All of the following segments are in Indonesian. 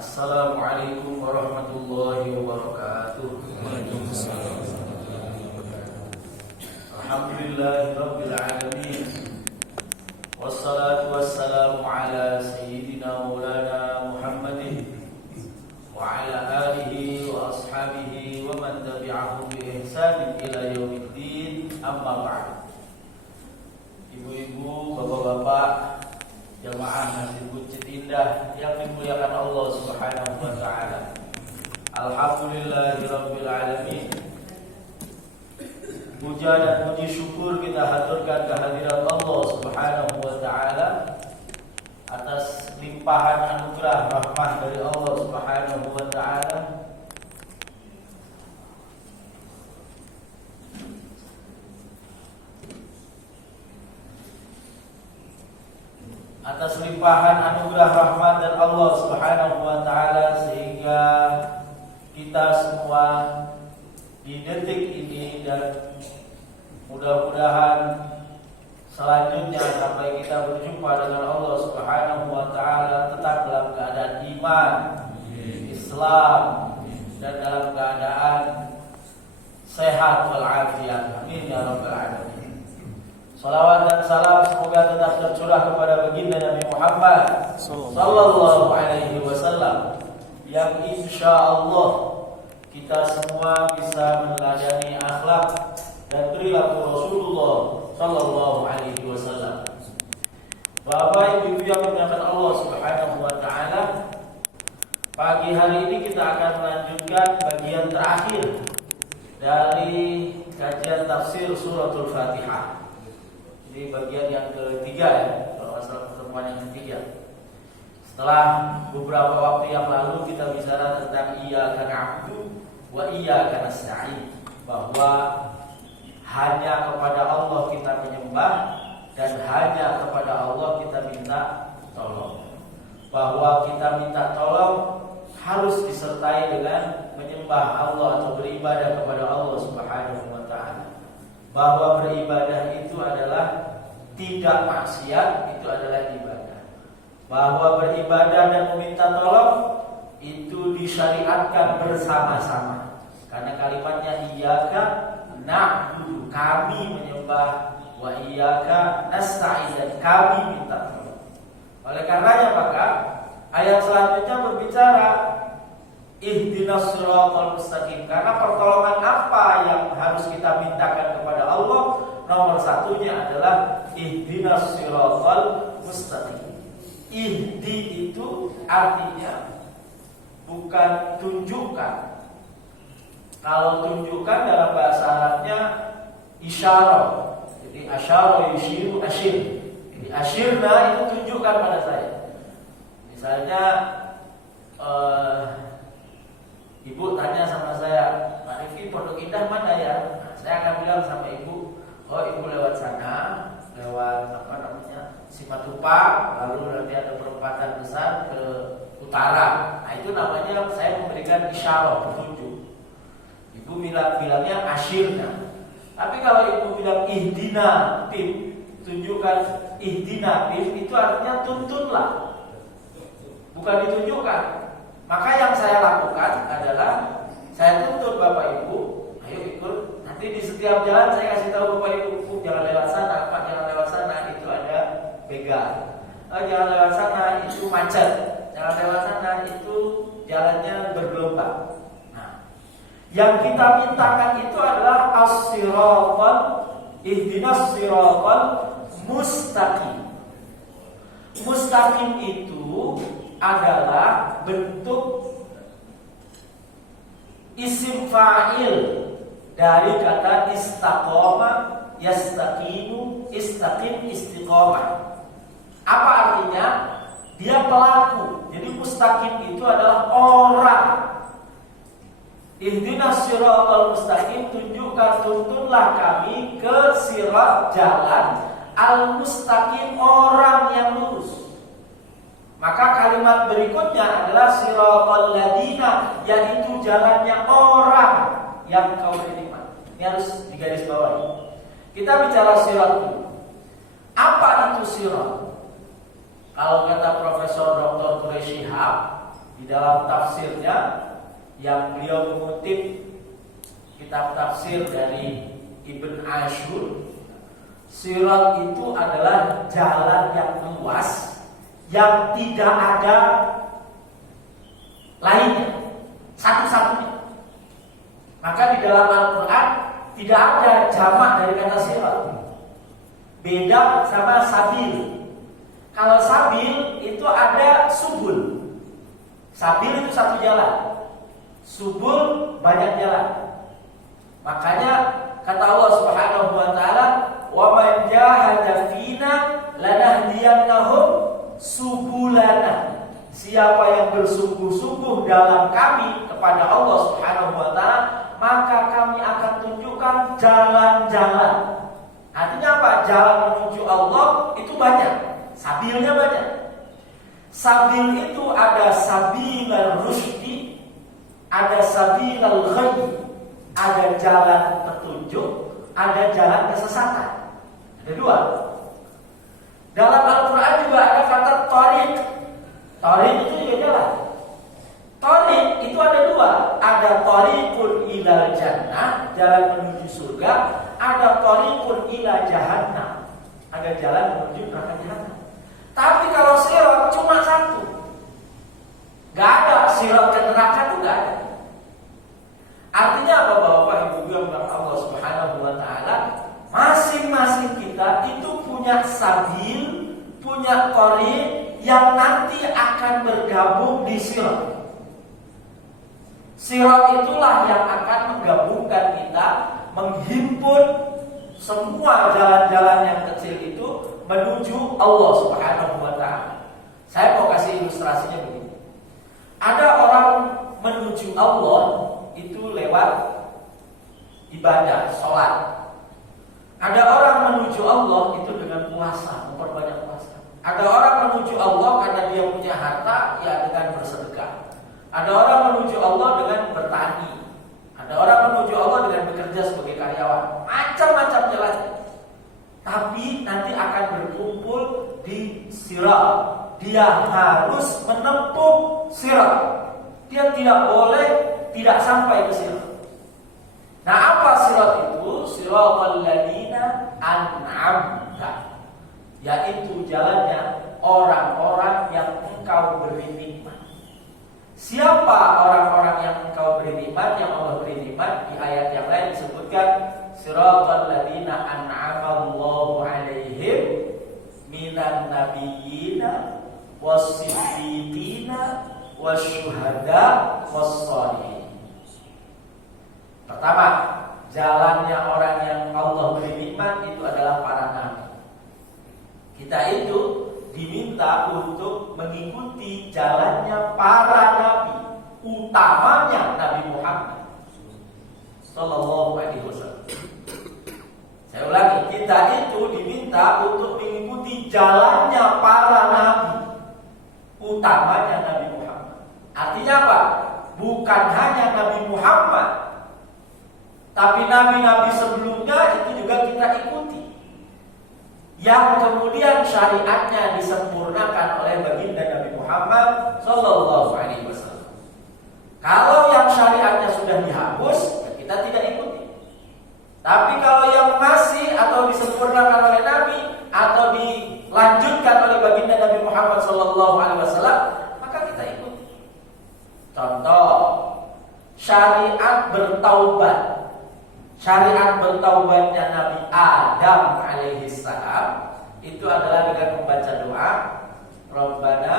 Assalamualaikum warahmatullahi wabarakatuh. Waalaikumsalam. Alhamdulillahirabbil alamin. Wassalatu wassalamu ala sayyidina maulana Muhammadin wa ala alihi wa ashabihi wa man tabi'ahum bi ihsanin ila yaumiddin. Amma ba'd. Ibu-ibu, bapak-bapak, jamaah Masjid Masjid Indah yang dimuliakan Allah Subhanahu wa taala. Alhamdulillahirabbil alamin. Puja dan puji syukur kita haturkan kehadirat Allah Subhanahu wa taala atas limpahan anugerah rahmat dari Allah Subhanahu wa taala. Atas limpahan anugerah rahmat dari Allah Subhanahu wa taala sehingga kita semua di detik ini dan mudah-mudahan selanjutnya sampai kita berjumpa dengan Allah Subhanahu wa taala tetap dalam keadaan iman, Islam dan dalam keadaan sehat walafiat. Amin ya rabbal alamin. Salawat dan salam semoga tetap tercurah kepada baginda Nabi Muhammad sallallahu alaihi wasallam yang insyaallah kita semua bisa meneladani akhlak dan perilaku Rasulullah sallallahu alaihi wasallam. Bapak Ibu yang dimuliakan Allah Subhanahu wa taala, pagi hari ini kita akan melanjutkan bagian terakhir dari kajian tafsir suratul Fatihah. Ini bagian yang ketiga ya, kalau masalah pertemuan yang ketiga. Setelah beberapa waktu yang lalu kita bicara tentang iyyaka na'budu wa iyyaka nasta'in, bahwa hanya kepada Allah kita menyembah dan hanya kepada Allah kita minta tolong. Bahwa kita minta tolong harus disertai dengan menyembah Allah atau beribadah kepada Allah Subhanahu wa taala. Bahwa beribadah itu adalah tidak maksiat, itu adalah ibadah. Bahwa beribadah dan meminta tolong itu disyariatkan bersama-sama. Karena kalimatnya iyyaka na'budu, kami menyembah, wa iyyaka nasta'in, dan kami minta tolong. Oleh karenanya maka ayat selanjutnya berbicara ihdinas siratal mustaqim, karena pertolongan apa yang harus kita mintakan kepada Allah? Nomor satunya adalah ihdinas siratal mustaqim. Ihdi itu artinya bukan tunjukkan. Kalau tunjukkan dalam bahasa Arabnya isyarah. Jadi asyara yushiru asyir. Jadi asyirna itu tunjukkan pada saya. Misalnya ibu tanya sama saya, Pak Rifki, Pondok Indah mana ya? Nah, saya akan bilang sama ibu, oh ibu lewat sana, lewat Simatupang, lalu nanti ada perempatan besar ke utara. Nah itu namanya saya memberikan isyarat, petunjuk. Ibu bilangnya asyirna. Tapi kalau ibu bilang ihdina tim, tunjukkan ihdina tim, itu artinya tuntunlah, bukan ditunjukkan. Maka yang saya lakukan adalah saya tuntut Bapak Ibu, ayo ikut. Nanti di setiap jalan saya kasih tahu Bapak Ibu, jangan lewat sana, Pak, jangan lewat sana, itu ada begal. Jangan lewat sana, itu macet. Jangan lewat sana, itu jalannya bergelombang. Nah, yang kita mintakan itu adalah as-siratal, ihdinas siratal mustaqim. Mustaqim itu adalah bentuk isim fa'il dari kata istaqama, yastaqimu, istaqim, istiqamah. Apa artinya? Dia pelaku. Jadi mustaqim itu adalah orang. Ihdinas siratal mustaqim, tunjukkan, tuntunlah kami ke sirat, jalan al-mustaqim, orang yang lurus. Maka kalimat berikutnya adalah siratal ladina, yaitu jalannya orang yang kau beriman. Ini harus digarisbawahi. Kita bicara sirat dulu. Apa itu sirat? Kalau kata Profesor Dr. Quraish Shihab, Di dalam tafsirnya yang beliau mengutip kitab tafsir dari Ibn Ashur, sirat itu adalah jalan yang luas yang tidak ada lainnya, satu-satunya. Maka di dalam Al-Quran tidak ada jamak dari kata sirat. Beda sama sabil. Kalau sabil itu ada subul. Sabil itu satu jalan, subul banyak jalan. Makanya kata Allah Subhanahu wa taala, "Wa man jahada fina lanahdiyannahum subulana." Siapa yang bersungguh-sungguh dalam kami kepada Allah Subhanahu wa taala, maka kami akan tunjukkan jalan-jalan. Artinya apa? Jalan menuju Allah itu banyak, sabilnya banyak. Sabil itu ada sabilal rusydi, ada sabilal ghayy, ada jalan petunjuk, ada jalan kesesatan. Ada dua. Dalam Al-Quran juga ada kata thariq. Thariq itu juga jalan. Thariq itu ada dua. Ada thariqun ilal jannah, jalan menuju surga. Ada thariqun ila jahannam, ada jalan menuju neraka jahannam. Tapi kalau sirat cuma satu, gak ada sirat ke neraka itu gak ada. Artinya apa Bapak Ibu yang Allah Subhanahu wa taala, masing-masing kita itu punya sabil, punya thariq yang nanti akan bergabung di sirat. Sirat itulah yang akan menggabungkan kita, menghimpun semua jalan-jalan yang kecil itu menuju Allah Subhanahu wa taala. Saya mau kasih ilustrasinya begini. Ada orang menuju Allah itu lewat ibadah, sholat. Ada orang menuju Allah itu dengan puasa, memperbanyak puasa. Ada orang menuju Allah karena dia punya harta, ya dengan bersedekah. Ada orang menuju Allah dengan bertani. Ada orang menuju Allah dengan bekerja sebagai karyawan. Macam-macam jalan. Tapi nanti akan berkumpul di sirat. Dia harus menempuh sirat. Dia tidak boleh tidak sampai ke sirat. Nah, apa sirat itu? Siratal ladzina an'amta, yaitu jalannya orang-orang yang engkau beri nikmat. Siapa orang-orang yang engkau beri nikmat, yang Allah beri nikmat? Di ayat yang lain disebutkan siratal ladzina an'amallahu 'alaihim minan nabiyyina was-siddiqina wasyuhada was-shalihin. Pertama, jalannya orang yang Allah beri nikmat itu adalah para nabi. Kita itu diminta untuk mengikuti jalannya para nabi, utamanya Nabi Muhammad sallallahu alaihi wasallam. Saya ulangi, kita itu diminta untuk mengikuti jalannya para nabi, utamanya Nabi Muhammad. Artinya apa? Bukan hanya Nabi Muhammad, tapi nabi-nabi sebelumnya itu juga kita ikuti, yang kemudian syariatnya disempurnakan oleh baginda Nabi Muhammad sallallahu alaihi wasallam. Kalau yang syariatnya sudah dihapus, ya kita tidak ikuti. Tapi kalau yang masih atau disempurnakan oleh Nabi atau dilanjutkan oleh baginda Nabi Muhammad sallallahu alaihi wasallam, maka kita ikuti. Contoh, syariat bertaubat. Syariat bertaubatnya Nabi Adam alaihi salam itu adalah dengan membaca doa, Rabbana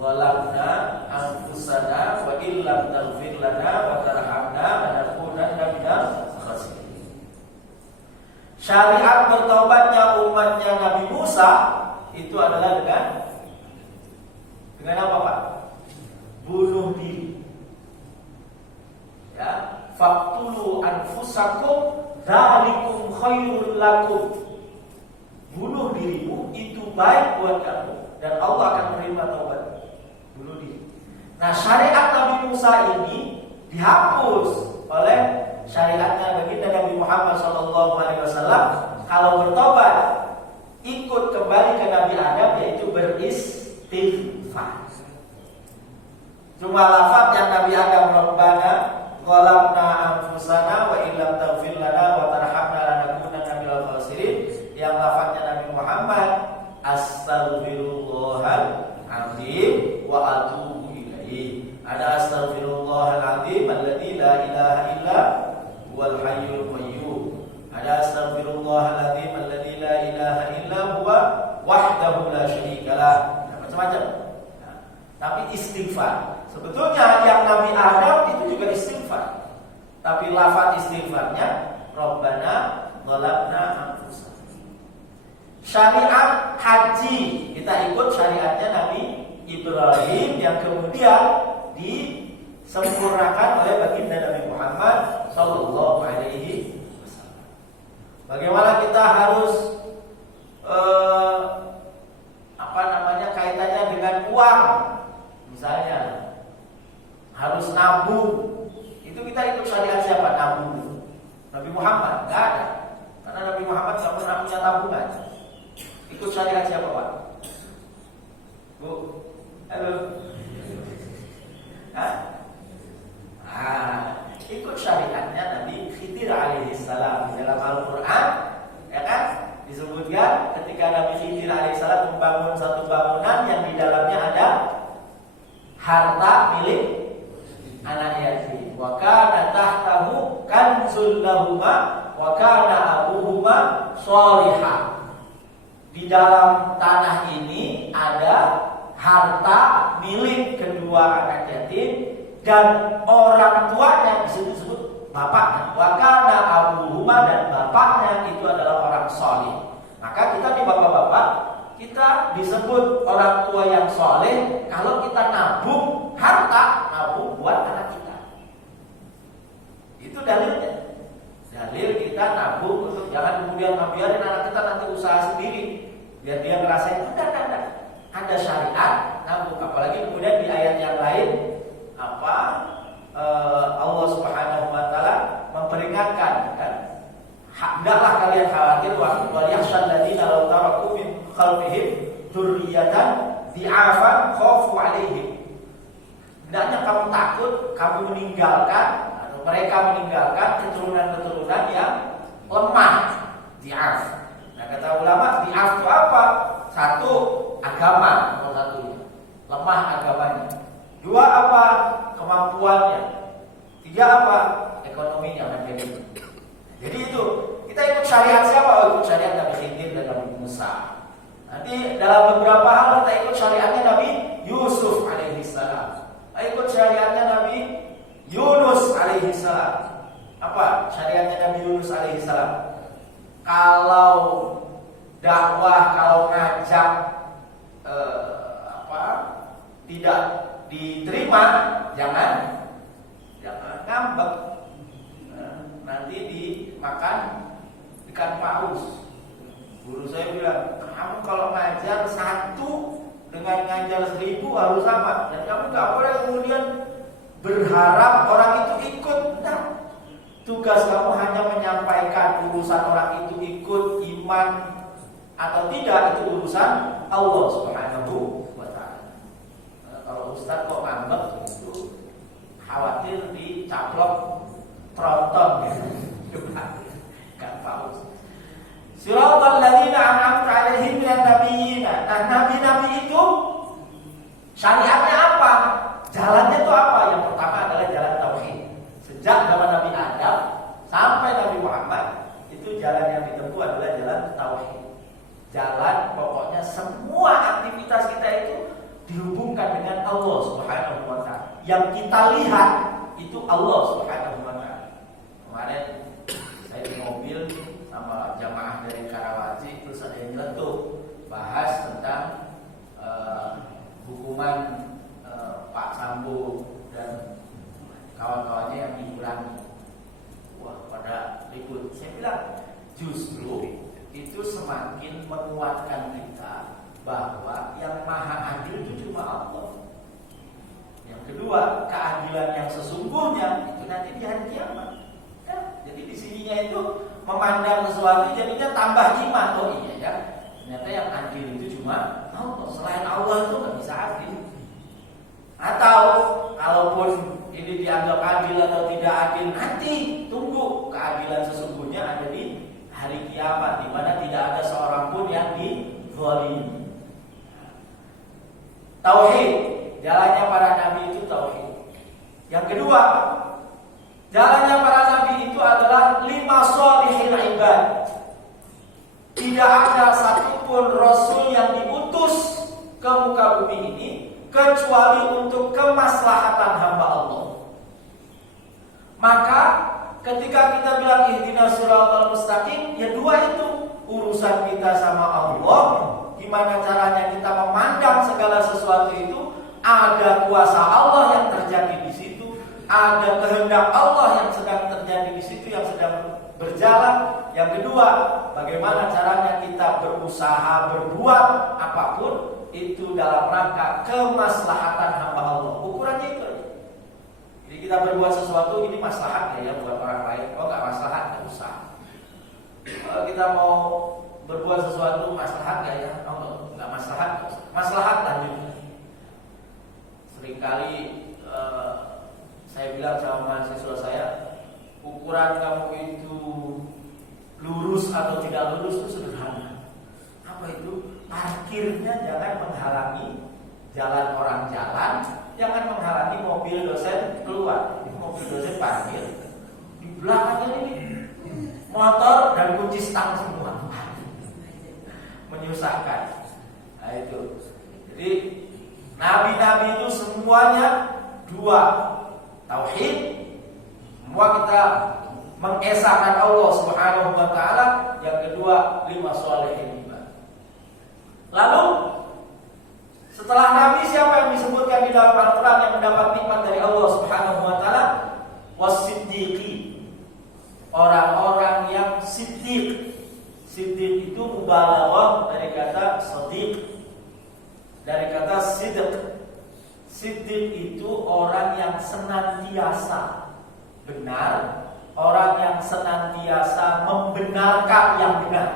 zalamna anfusana wa illam taghfir lana wa tarhamna lanakunanna minal khasirin. Syariat bertaubatnya umatnya Nabi Musa itu adalah dengan apa Pak? Bunuh diri. Ya, faqtulu anfusakum dzalikum khairul lakum. Bunuh dirimu itu baik buat kamu dan Allah akan menerima taubat. Bunuh diri. Nah, syariat Nabi Musa ini dihapus oleh syariatnya baginda Nabi Muhammad sallallahu alaihi wasallam. Kalau bertobat, ikut kembali ke Nabi Adam, yaitu beristighfar. Cuma lafaz yang Nabi Adam Rabbana qalamna anfusana wa illam taghfir lana wa tarhamna lanakunanna minal khasirin. Yang lafaznya Nabi Muhammad astaghfirullahal azim wa atubu ilaihi. Ada astaghfirullahal azim alladzi la ilaha illa huwal hayyul qayyum. Ada astaghfirullahal azim alladzi la ilaha illa huwa wahdahu la syarikalah. Macam-macam. Nah, tapi istighfar. Sebetulnya yang Nabi Adam itu juga istighfar. Tapi lafaz istighfarnya Rabbana zalamna anfusana. Syariat haji, kita ikut syariatnya Nabi Ibrahim yang kemudian disempurnakan oleh baginda Nabi Muhammad sallallahu alaihi wasallam. Bagaimana kita harus kaitannya dengan uang, misalnya harus nabung. Itu kita ikut syariat siapa? Nabung. Nabi Muhammad enggak ada. Karena Nabi Muhammad enggak pernah punya tabungan. Ikut syariat siapa, Pak? Bu? Halo. Ikut syariatnya Nabi Khidir alaihissalam. Di dalam Al-Qur'an, ya kan? Disebutkan ketika Nabi Khidir alaihissalam membangun satu bangunan yang di dalamnya ada harta milik anak yatim. Wa kana tahtahu kanzul lahuma wa kana abuhuma shalihah. Di dalam tanah ini ada harta milik kedua anak yatim dan orang tuanya disebut bapaknya. Wa kana abuhuma, dan bapaknya itu adalah orang saleh. Maka kita nih bapak-bapak, kita disebut orang tua yang saleh kalau kita nabung harta, nabung buat anak kita. Itu dalilnya. Dalil kita nabung untuk jangan kemudian biarin anak kita nanti usaha sendiri biar dia ngerasain. Enggak. Ada syariat nabung. Apalagi kemudian di ayat yang lain Allah Subhanahu wa taala memperingatkan kan, hendaklah kalian khawatir wa yakhshal ladina law taraku min khalfihim dzurriyyatan dhi'afan khafu 'alaihim. Hendaknya kamu takut kamu meninggalkan atau mereka meninggalkan keturunan-keturunan yang lemah, dhi'af. Nah, kata ulama, dhi'af itu apa? Satu, agama, nomor satu, lemah agamanya. Dua, apa? Kemampuannya. Tiga, apa? Ekonominya. Jadi itu, kita ikut syariat siapa? Ikut syariat Nabi Khidir dan Nabi Musa. Nanti dalam beberapa hal kita ikut syariatnya Nabi Yusuf alaihissalam. Ikut syariatnya Nabi Yunus alaihissalam. Apa syariatnya Nabi Yunus alaihissalam? Kalau dakwah, kalau ngajak tidak diterima, jangan ngambek. Nanti dimakan ikan paus. Guru saya bilang, kamu kalau ngajar satu dengan ngajar 1000 harus sama. Dan kamu gak boleh kemudian berharap orang itu ikut. Nah, tugas kamu hanya menyampaikan urusan orang itu ikut iman atau tidak, itu urusan Allah Subhanahu wa ta'ala. Kalau Ustaz kok ngambek itu khawatir dicaplok tronton gitu. Kan paus. Siratal ladzina an'amta 'alaihim minan nabiyyin. Nah, nabi-nabi itu syariatnya apa? Jalannya itu apa? Yang pertama adalah jalan tauhid. Sejak zaman Nabi Adam sampai Nabi Muhammad, itu jalan yang ditempuh adalah jalan tauhid. Jalan pokoknya semua aktivitas kita itu dihubungkan dengan Allah Subhanahu wa ta'ala. Yang kita lihat itu Allah Subhanahu wa ta'ala. Kemarin saya di mobil sama jamaah dari Karawaci, terus ada yang nyeletuk bahas tentang hukuman Pak Sambo dan kawan-kawannya yang dikurangi. Wah, pada ribut. Saya bilang justru itu semakin menguatkan kita bahwa yang maha adil itu cuma Allah. Yang kedua, keadilan yang sesungguhnya itu nanti di hari kiamat. Ya, jadi di sininya itu memandang sesuatu jadinya tambah iman. Oh iya ya, ternyata yang adil itu cuma Allah. Selain Allah itu nggak bisa adil. Atau Walaupun ini dianggap adil atau tidak adil, nanti tunggu keadilan sesungguhnya ada di hari kiamat, di mana tidak ada seorang pun yang dizalimi. Tauhid, jalannya para nabi itu tauhid. Yang kedua, jalannya para nabi itu adalah 5 sholihil ibad. Tidak ada satupun rasul yang diutus ke muka bumi ini kecuali untuk kemaslahatan hamba Allah. Maka ketika kita bilang ihdinas siratal mustaqim, ya dua itu, urusan kita sama Allah, gimana caranya kita memandang segala sesuatu itu, ada kuasa Allah yang terjadi di situ, ada kehendak Allah yang sedang terjadi di situ, yang sedang berjalan. Yang kedua, bagaimana caranya kita berusaha berbuat apapun itu dalam rangka kemaslahatan hamba Allah. Ukurannya itu aja. Jadi kita berbuat sesuatu ini maslahat ya buat orang lain. Oh nggak maslahat, nggak usah. Kalau kita mau berbuat sesuatu maslahat nggak ya? Oh nggak maslahat, nggak usah. Maslahat lanjutnya. Seringkali saya bilang sama mahasiswa saya, ukuran kamu itu lurus atau tidak lurus itu sederhana. Apa itu? Parkirnya jangan menghalangi jalan orang jalan, jangan menghalangi mobil dosen keluar. Ini mobil dosen parkir, di belakangnya ini motor dan kunci stang semua, menyusahkan. Nah itu. Jadi nabi-nabi itu semuanya dua, tauhid. Semua kita mengesahkan Allah Subhanahu wa taala. Yang kedua, 5 sholihin. Lalu setelah Nabi, siapa yang disebutkan di dalam Al-Quran yang mendapat nikmat dari Allah Subhanahu wa taala? Was-siddiqi, orang-orang yang siddiq. Siddiq itu mubalaghah dari kata shadiq, dari kata sidq. Siddiq itu orang yang senantiasa benar, orang yang senantiasa membenarkan yang benar.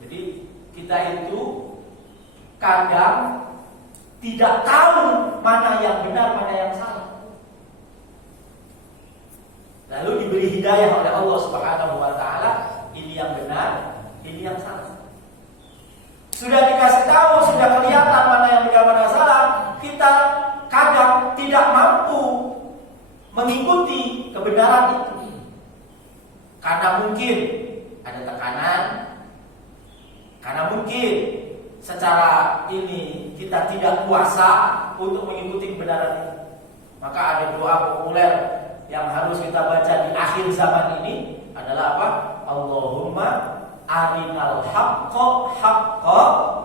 Jadi kita itu kadang tidak tahu mana yang benar, mana yang salah. Lalu diberi hidayah oleh Allah Subhanahu wa taala, ini yang benar, ini yang salah. Sudah dikasih tahu, sudah kelihatan mana yang benar, mana yang salah, kita kadang tidak mampu mengikuti kebenaran itu. Karena mungkin ada tekanan, karena mungkin secara ini kita tidak kuasa untuk mengikuti kebenaran itu. Maka ada doa populer yang harus kita baca di akhir zaman ini adalah apa? Allahumma arinal haqqa haqqa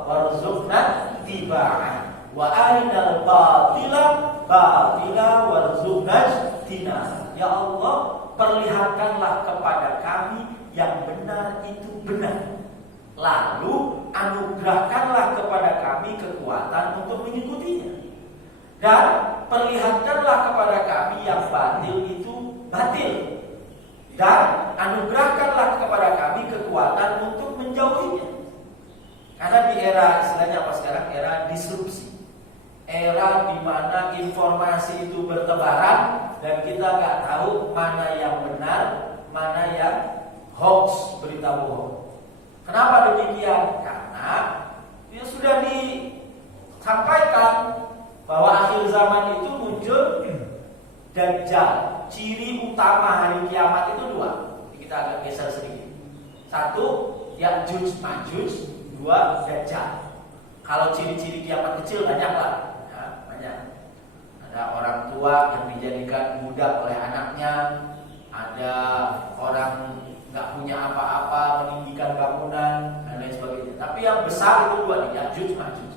warzuqna tiba'ah wa arinal batila batila warzuqna tina. Ya Allah, perlihatkanlah kepada kami yang benar itu benar, lalu anugerahkanlah kepada kami kekuatan untuk mengikutinya, dan perlihatkanlah kepada kami yang batil itu batil, dan anugerahkanlah kepada kami kekuatan untuk menjauhinya. Karena di era istilahnya apa sekarang? Era disrupsi, era di mana informasi itu bertebaran dan kita nggak tahu mana yang benar, mana yang hoax, berita bohong. Kenapa demikian? Karena ya sudah disampaikan bahwa akhir zaman itu muncul Dajjal. Ciri utama hari kiamat itu dua. Kita agak geser sedikit. Satu, Ya'juj Ma'juj. Dua, Dajjal. Kalau ciri-ciri kiamat kecil banyak lah, ya, banyak. Ada orang tua yang dijadikan budak oleh anaknya, ada orang nggak punya apa-apa meninggikan bangunan dan lain sebagainya. Tapi yang besar itu dua, Ya'juj Ma'juj.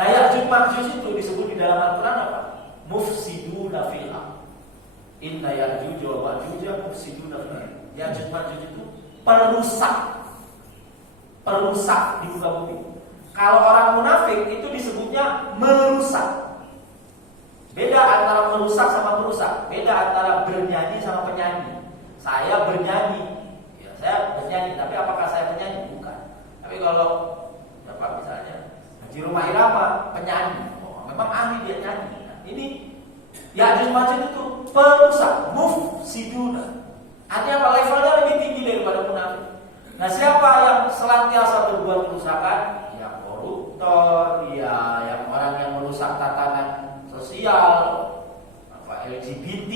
Nah, Ya'juj Ma'juj itu disebut di dalam Al-Quran apa? Mufsiduna fil ardh. Inna Ya'juj wa Ma'juj mufsiduna fil ardh. Ya'juj Ma'juj itu perusak di muka bumi. Kalau orang munafik itu disebutnya merusak. Beda antara merusak sama merusak. Beda antara bernyanyi sama penyanyi. Saya bernyanyi, ya, saya bernyanyi. Tapi apakah saya penyanyi? Bukan. Tapi kalau misalnya di rumah irama penyanyi, memang ahli dia nyanyi. Nah, ini Ya'juj Ma'juj itu perusak, mufsiduna. Artinya apa? Levelnya lebih tinggi daripada munafik. Nah, siapa yang senantiasa berbuat kerusakan? Ya koruptor, ya yang orang yang merusak tatanan sosial, apa LGBT,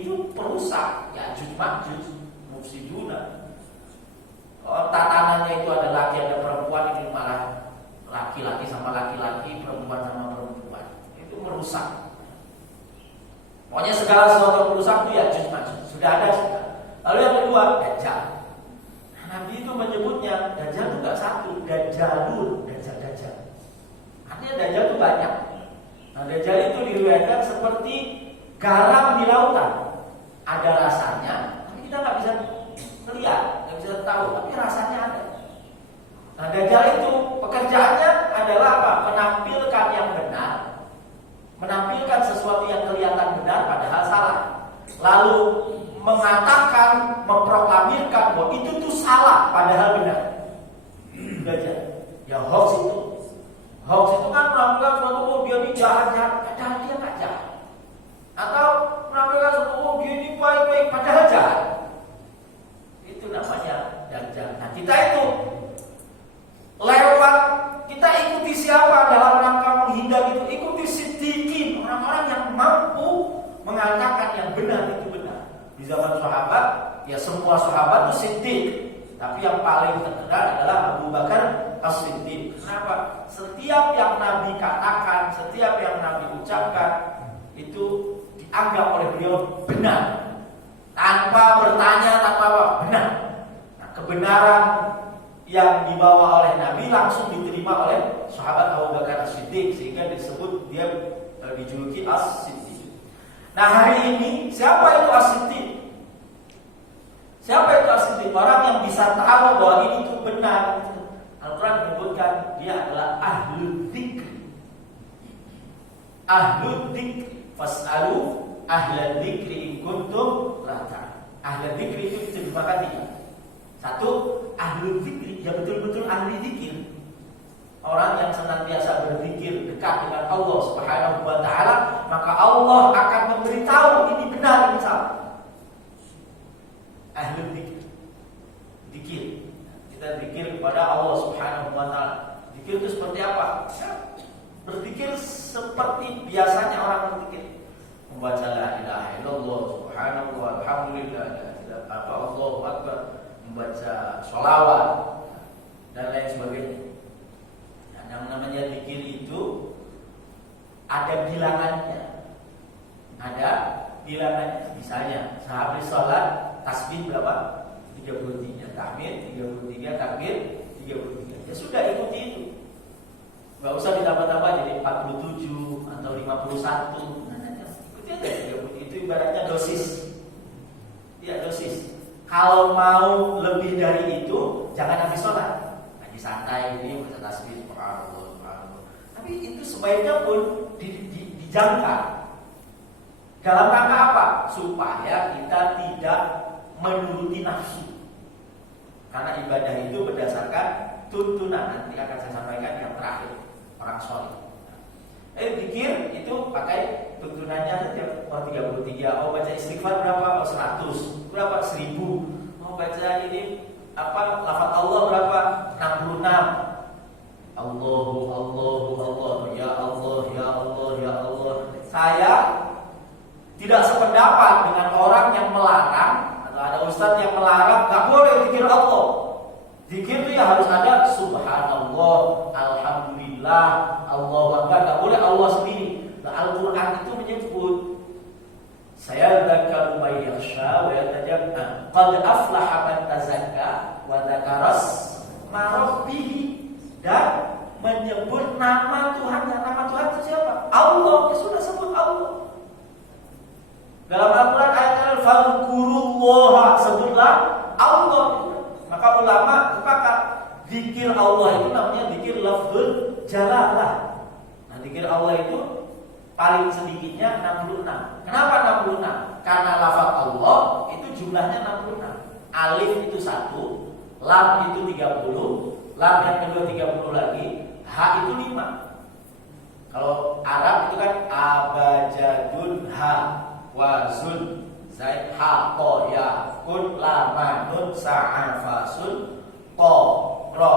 itu perusak. Ya'juj Ma'juj, mufsiduna. Oh, tatanannya itu ada laki ada perempuan, ini malah laki-laki sama laki-laki, perempuan sama perempuan. Itu merusak. Pokoknya segala sesuatu merusak itu Ya'juj Ma'juj. Sudah ada sudah. Lalu yang kedua, Dajjal. Nah, Nabi itu menyebutnya Dajjal itu enggak satu, Dajjalun, Dajjal. Artinya Dajjal itu banyak. Nah, Dajjal itu diriwayatkan seperti garam di lautan. Ada rasanya, tapi kita nggak bisa lihat, nggak bisa tahu, tapi rasanya ada. Nah, Dajjal itu pekerjaannya adalah apa? Menampilkan yang benar, menampilkan sesuatu yang kelihatan benar padahal salah, lalu mengatakan, memproklamirkan bahwa itu tuh salah padahal benar. Dajjal, ya hoax itu. Hoax itu kan menampilkan sesuatu dia ini jahat-jahat, padahal dia nggak jahat. Atau menampilkan sesuatu dia ini baik-baik, padahal jahat. Itu namanya Dajjal. Nah, kita itu lewat, kita ikuti siapa dalam rangka menghindar itu? Ikuti siddiqin, orang-orang yang mampu mengatakan yang benar itu benar. Di zaman sahabat, ya semua sahabat itu siddiq, tapi yang paling terkenal adalah Abu Bakar As-Siddiq. Kenapa? Setiap yang Nabi katakan, setiap yang Nabi ucapkan itu dianggap oleh beliau benar, tanpa bertanya, tanpa apa, benar. Nah, kebenaran yang dibawa oleh Nabi langsung diterima oleh sahabat Abu Bakar As-Siddiq, sehingga disebut dia dijuluki As-Siddiq. Nah, hari ini siapa itu As-Siddiq? Siapa itu As-Siddiq? Orang yang bisa tahu bahwa ini itu benar. Al-Quran menyebutkan dia adalah ahlul dzikr. Ahlul dzikr, fas'alu ahlal dzikri in kuntum la ta'lamun. Ahlul dzikri itu diterjemahkan tiga. Satu, ahlul dzikri, ya betul-betul ahli dzikir. Orang yang senantiasa berzikir dekat dengan Allah Subhanahu wa taala, maka Allah akan memberitahu ini benar, ini salah. Ahlul dzikir. Zikir. Kita zikir kepada Allah Subhanahu wa taala. Zikir itu seperti apa? Ya, berzikir seperti biasanya orang berzikir. Membaca la ilaha illallah subhanahu wa alhamdulillah, Allahu akbar, membaca sholawat dan lain sebagainya. Nah, yang namanya zikir itu ada bilangannya. Ada bilangannya. Misalnya sehabis sholat tasbih berapa? 33, tahmid 33, takbir 33. Ya sudah, ikuti itu. Enggak usah ditambah-tambah jadi 47 atau 51. Ikuti aja 30. Itu ibaratnya dosis. Ya, dosis. Kalau mau lebih dari itu, jangan habis sholat. Lagi santai ini baca tasbih subhanallah. Tapi itu sebaiknya pun dijangka. Dalam rangka apa? Supaya kita tidak menuruti nafsu. Karena ibadah itu berdasarkan tuntunan. Nanti akan saya sampaikan yang terakhir, orang soleh. Zikir itu pakai tuntunannya setiap 33. Oh, baca istighfar berapa? Oh, 100. Berapa? 1000. Oh, baca ini apa? Lafaz Allah berapa? 66. Allah. Ya Allah, ya Allah, ya Allah. Saya tidak sependapat dengan orang yang melarang, atau ada ustadz yang melarang gak boleh zikir Allah. Zikir itu ya harus ada subhanallah, alhamdulillah, Allahu akbar, gak boleh Allah sendiri. Nah, Al-Quran itu menyebut sayadzakkaru may yakhsha wa yatajabba qad aflaha man tazakka wa dzakaras ma rabbih, dan menyebut nama Tuhannya. Nama Tuhan itu siapa? Allah. Ya sudah, sebut Allah. Dalam Al-Quran ayat al-fadhkurullaha, sebutlah Allah. Maka ulama sepakat zikir Allah itu namanya zikir lafzul jalalah. Nah, zikir Allah itu paling sedikitnya 66. Kenapa 66? Karena lafaz Allah itu jumlahnya 66. Alif itu 1, lam itu 30, lam yang kedua 30 lagi, ha itu 5. Kalau Arab abajadun ha wazun zaid ha to ya kun lama nun sa'a fasun to ro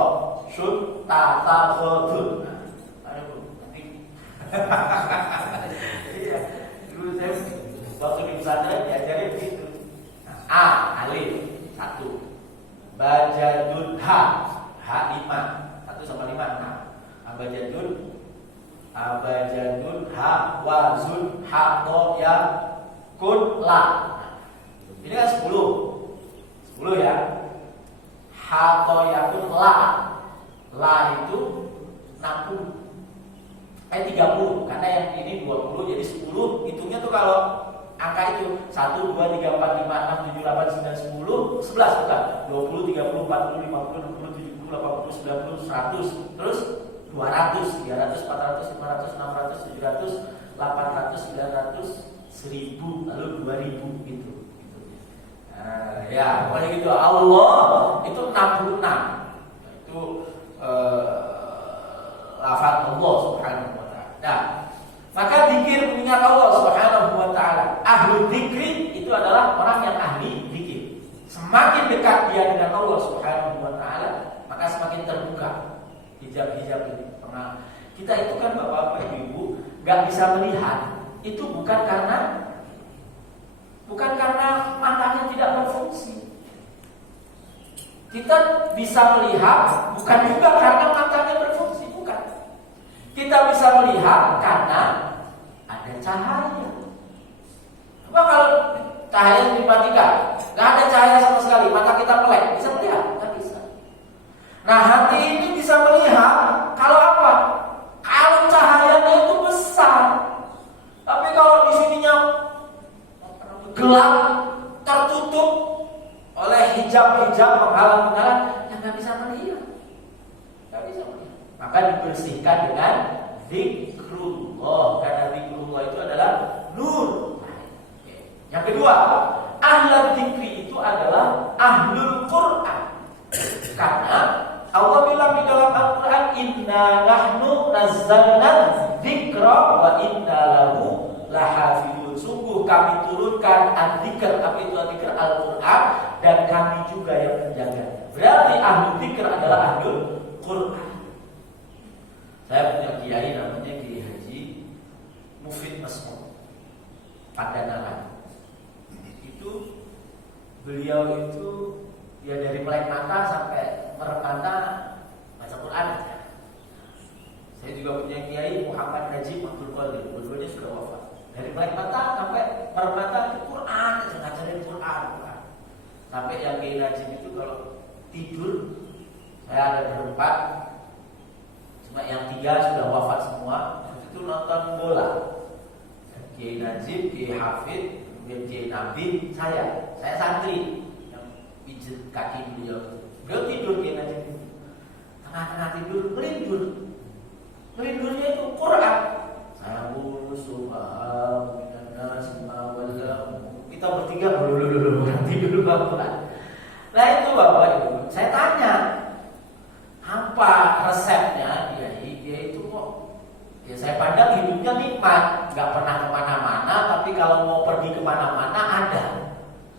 sun ta ta khudun. Iya, dulu saya waktu di pesantren diajarin begitu. A alif 1, bajadun ha 5, 1 sama 5 abajadun ha wazun ha to ya kun la. Ini kan 10 ya. Ha to ya kun la itu 60. 30 karena yang ini 20 jadi 10. Hitungnya tuh kalau angka itu 1 2 3 4 5 6 7 8 9 10 11 bukan 20 30 40 50 60 70 80 90 100 terus 200 300 400 500 600 700 800 900 1000 lalu 2000 gitu. Ya pokoknya gitu. Allah itu 66 itu lafaz Allah subhanahu wa ta'ala. Nah, maka zikir mengingat Allah subhanahu wa ta'ala. Ahlu zikri itu adalah orang yang ahli zikir. Semakin dekat dia dengan Allah subhanahu wa ta'ala, maka semakin terbuka hijab-hijab ini. Kita itu kan bapak-bapak ibu gak bisa melihat. Itu bukan karena matanya tidak berfungsi. Kita bisa melihat bukan juga karena matanya berfungsi, bukan. Kita bisa melihat karena ada cahaya. Coba kalau cahaya dimatikan, nggak ada cahaya sama sekali, mata kita melek, bisa melihat? Nggak bisa. Nah hati ini bisa melihat kalau apa? Kalau cahayanya itu besar. Tapi kalau di sininya gelap, tertutup oleh hijab-hijab penghalang-penghalang, ya nggak bisa melihat. Nggak bisa melihat. Maka dibersihkan dengan zikrullah, karena zikrullah itu adalah nur. Yang kedua, ahlul dzikri itu adalah ahlul Quran. Karena Allah bilang di dalam Al-Quran, inna nahnu nazzalna dzikra wa inna lahu lahafidun. Sungguh kami turunkan adzikr, apa itu adzikr? Al-Quran, dan kami juga yang menjaganya. Berarti ahlul dzikr adalah ahlul Quran. Saya punya kiai namanya Kiai Haji Mufid Masmud Pandanaran. Itu beliau itu ya dari melek mata sampai merem mata baca Quran. Saya juga punya Kiai Muhammad Najib Abdul Qadir, dua-duanya sudah wafat. Dari melek mata sampai merem mata itu Quran, ngajarin Quran. Sampai yang Kiai Najib itu kalau tidur, saya ada berempat, cuma yang 3 sudah wafat semua. Itu nonton bola. Kiai Najib, Kiai Hafid, kemudian Kiai Nabi, saya santri yang pijet kaki beliau. Beliau tidur, Kiai Najib. Tengah-tengah tidur, melindurnya itu Quran. Saya subhanallah, kita bertiga tidur Quran. Nah itu Bapak Ibu, saya tanya, apa resepnya dia itu kok? Ya saya pandang hidupnya nikmat, nggak pernah kemana-mana, tapi kalau mau pergi kemana-mana ada.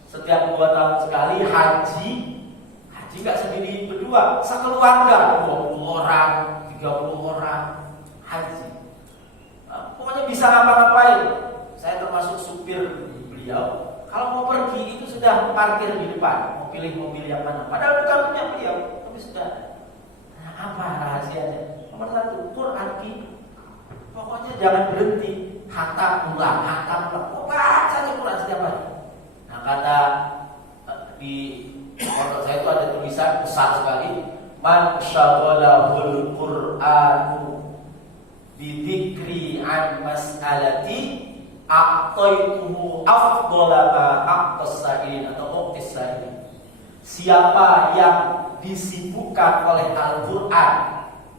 Setiap 2 tahun sekali haji nggak sendiri berdua, sekeluarga 20 orang, 30 orang haji. Nah, pokoknya bisa ngapa-ngapain. Saya termasuk supir beliau. Kalau mau pergi itu sudah parkir di depan, mau pilih mobil yang mana. Padahal bukan punya beliau, tapi sudah. Nah, apa rahasianya? Nomor 1, Quran. Pokoknya jangan berhenti, hatam ulang. Oh, baca aja Quran setiap hari. Nah, kata di pondok saya itu ada tulisan besar sekali, man syaghalahul Qur'anu bidzikri an mas'alati a'taituhu afdhala ma a'tas-sa'ilin atau muqtis-sa'ilin. Siapa yang disibukkan oleh Al-Quran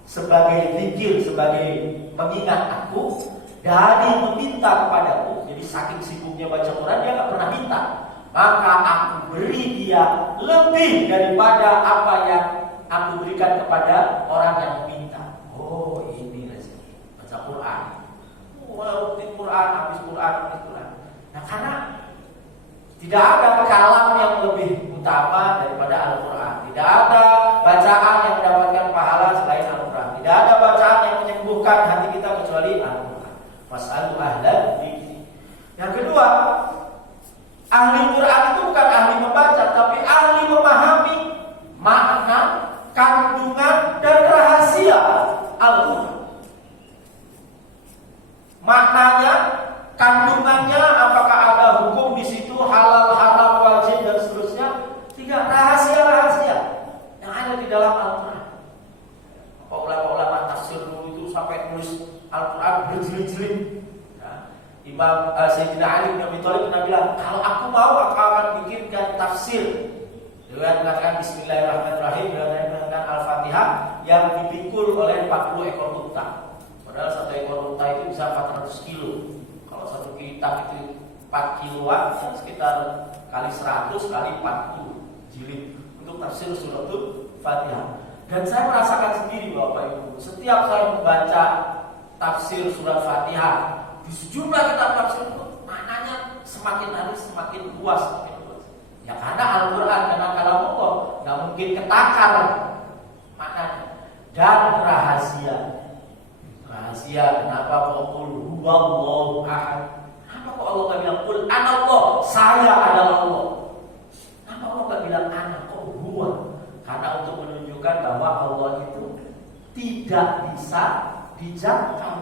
sebagai zikir, sebagai mengingat aku dari meminta kepadaku, jadi saking sibuknya baca Quran dia gak pernah minta, maka aku beri dia lebih daripada apa yang aku berikan kepada orang yang meminta. Oh ini rezeki baca Quran. Walaupun Quran Quran, habis Quran. Nah, karena tidak ada kalam yang lebih utama daripada Al-Quran. Tidak ada bacaan yang mendapatkan pahala selain Al-Quran. Tidak ada bacaan yang menyembuhkan hati kita kecuali Al-Quran. Fas'alu ahlan dzikri. Yang kedua, ahli Quran itu bukan ahli membaca, tapi ahli memahami makna, kandungan, dan rahasia Al-Quran. Maknanya, kandungannya, apakah ada hukum di situ, halal, haram, wajib, dan seterusnya. Tiga, rahasia-rahasia yang ada di dalam Al-Quran. Ulama-ulama tafsir dulu itu sampai tulis Al-Quran berjilid-jilid. Imam Sayyidina Ali bin Abi Thalib pernah bilang, kalau aku mau, aku akan bikinkan tafsir. Dia mengatakan Bismillahirrahmanirrahim, dia mengatakan Al-Fatihah yang dipikul oleh 40 ekor unta. Padahal satu ekor unta itu bisa 400 kilo. Kalau satu kitab itu 4 kiloan, sekitar kali 100 kali 40 jilid untuk tafsir suratul Fatihah. Dan saya merasakan sendiri Bapak Ibu, setiap saya membaca tafsir surat Fatihah di sejumlah kitab tafsir itu, maknanya semakin hari semakin luas, Ya karena Al-Quran, karena kalam Allah, nggak mungkin ketakar maknanya. Dan rahasia. Kenapa kok qul huwallahu ahad? Kenapa kok Allah nggak bilang qul anallah, saya adalah Allah? Kenapa Allah nggak bilang ana, kok huwa? Karena untuk menunjukkan bahwa Allah itu tidak bisa dijangkau.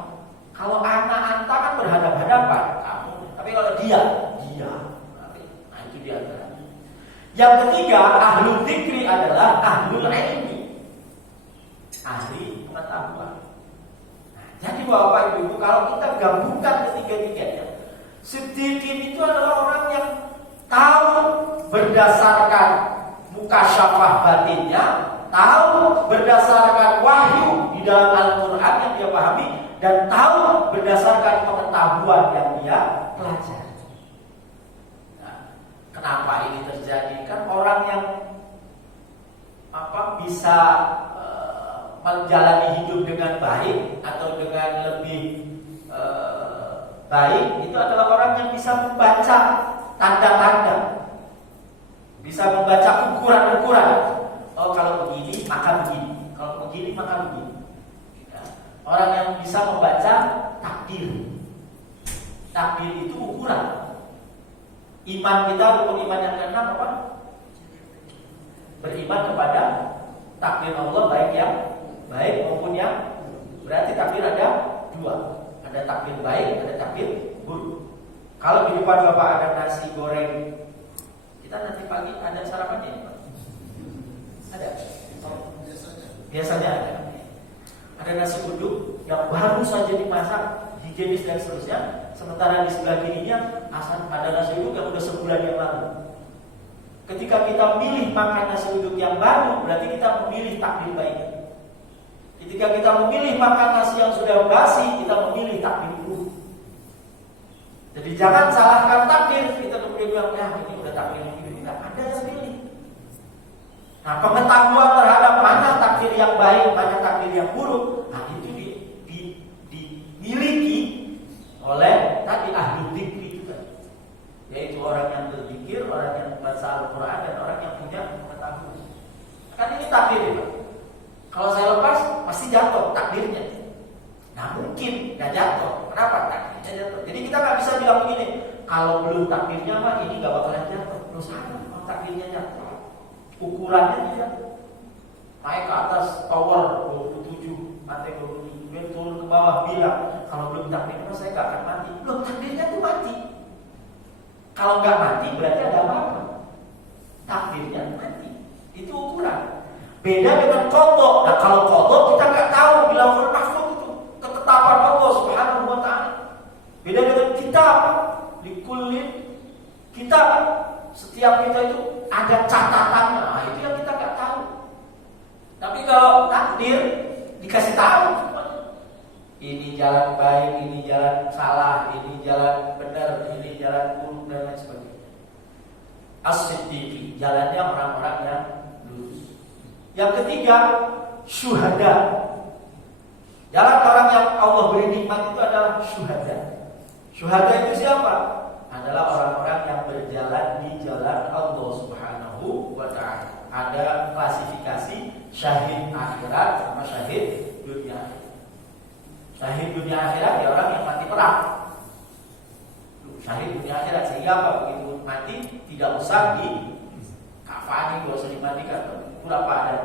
Kalau anta kan berhadapan-hadapan kamu, tapi kalau dia. Nah itu dia. Yang ketiga, ahlul dzikri adalah ahlul ilmi, ahli pengetahuan. Nah, jadi Bapak Ibu, kalau kita gabungkan ketiga-tiganya, siddiqin itu adalah orang yang tahu berdasarkan mukasyafah batinnya, tahu berdasarkan wahyu di dalam Al-Quran yang dia pahami, dan tahu berdasarkan pengetahuan yang dia pelajari. Kenapa ini terjadi? Kan orang yang bisa menjalani hidup dengan baik atau dengan lebih baik, itu adalah orang yang bisa membaca tanda-tanda, bisa membaca ukuran-ukuran. Oh, kalau begini maka begini, kalau begini maka begini. Orang yang bisa membaca takdir. Takdir itu ukuran. Iman kita, rukun iman yang keenam apa? Beriman kepada takdir Allah, baik yang baik maupun yang, berarti takdir ada dua. Ada takdir baik, ada takdir buruk. Kalau di depan Bapak ada nasi goreng, kita nanti pagi ada sarapannya? Ada? Biasanya ada. Ada nasi uduk yang baru saja dimasak, higienis dan seterusnya. Sementara di sebelah kirinya ada nasi uduk yang sudah sebulan yang lalu. Ketika kita milih makan nasi uduk yang baru, berarti kita memilih takdir baik. Ketika kita memilih makan nasi yang sudah basi, kita memilih takdir buruk. Jadi jangan salahkan takdir. Kita kemudian bilang, ini udah takdir ini, tidak ada yang pilih. Nah, pengetahuan terhadap mana takdir yang baik, mana takdir yang buruk, nah itu dimiliki oleh tadi ahli dzikri juga, yaitu orang yang berzikir, orang yang membaca Al-Quran, dan orang yang punya pengetahuan. Kan ini takdir ya, Pak. Kalau saya lepas pasti jatuh takdirnya. Nah mungkin nggak jatuh. Kenapa? Takdirnya jatuh. Jadi kita nggak bisa bilang begini, kalau belum takdirnya mah ini nggak bakalan jatuh. Terus ada kalau takdirnya jatuh, ukurannya juga naik ke atas tower 27, lantai 27, dia turun ke bawah bilang, kalau belum takdirnya saya nggak akan mati. Belum takdirnya tuh mati. Kalau nggak mati berarti ada apa-apa. Takdirnya mati. Itu ukuran. Beda dengan qadha. Nah kalau qadha kita nggak tahu bila mahfuz itu ketetapan Allah Subhanahu wa taala. Beda dengan kitab. Likulli kitab. Setiap kita itu ada catatannya. Nah, itu yang kita nggak tahu. Tapi kalau takdir dikasih tahu. Ini jalan baik, ini jalan salah, ini jalan benar, ini jalan buruk, dan lain sebagainya. As-siddiqi, jalannya orang-orang yang lurus. Yang ketiga, syuhada. Jalan orang yang Allah beri nikmat itu adalah syuhada. Syuhada itu siapa? Adalah orang-orang yang berjalan di jalan Allah Subhanahu wa ta'ala. Ada klasifikasi syahid akhirat sama syahid dunia. Syahid dunia akhirat ya orang yang mati perang. Syahid dunia akhirat sehingga apa? Begitu mati tidak usah di kafani, tidak usah dimandikan. Berapa ada?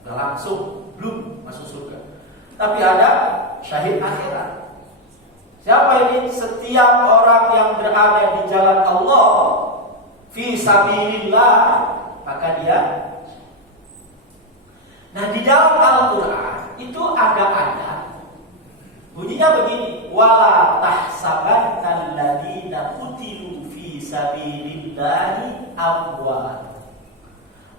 Sudah langsung belum masuk surga. Tapi ada syahid akhirat. Siapa ini? Setiap orang yang berada di jalan Allah fi sabilillah, maka dia. Nah, di dalam Al-Qur'an itu ada bunyinya begini, wala tahsabanna alladziina qutilu fi sabilillahi amwat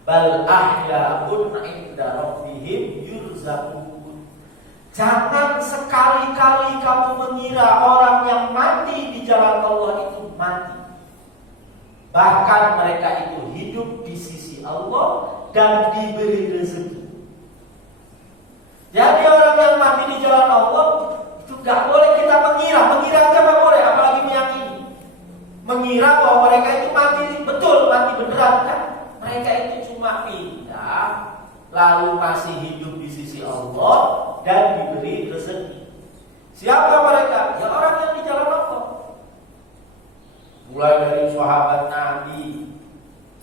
bal ahya'un 'inda rabbihim yurzaqun. Jangan sekali-kali kamu mengira orang yang mati di jalan Allah itu mati. Bahkan mereka itu hidup di sisi Allah dan diberi rezeki. Jadi orang yang mati di jalan Allah itu gak boleh kita mengira. Mengira aja gak boleh, apalagi meyakini. Mengira bahwa mereka itu mati betul, mati beneran kan? Mereka itu cuma pindah, lalu masih hidup di sisi Allah dan diberi rezeki. Siapa mereka? Ya orang yang di jalan Allah. Mulai dari sahabat Nabi,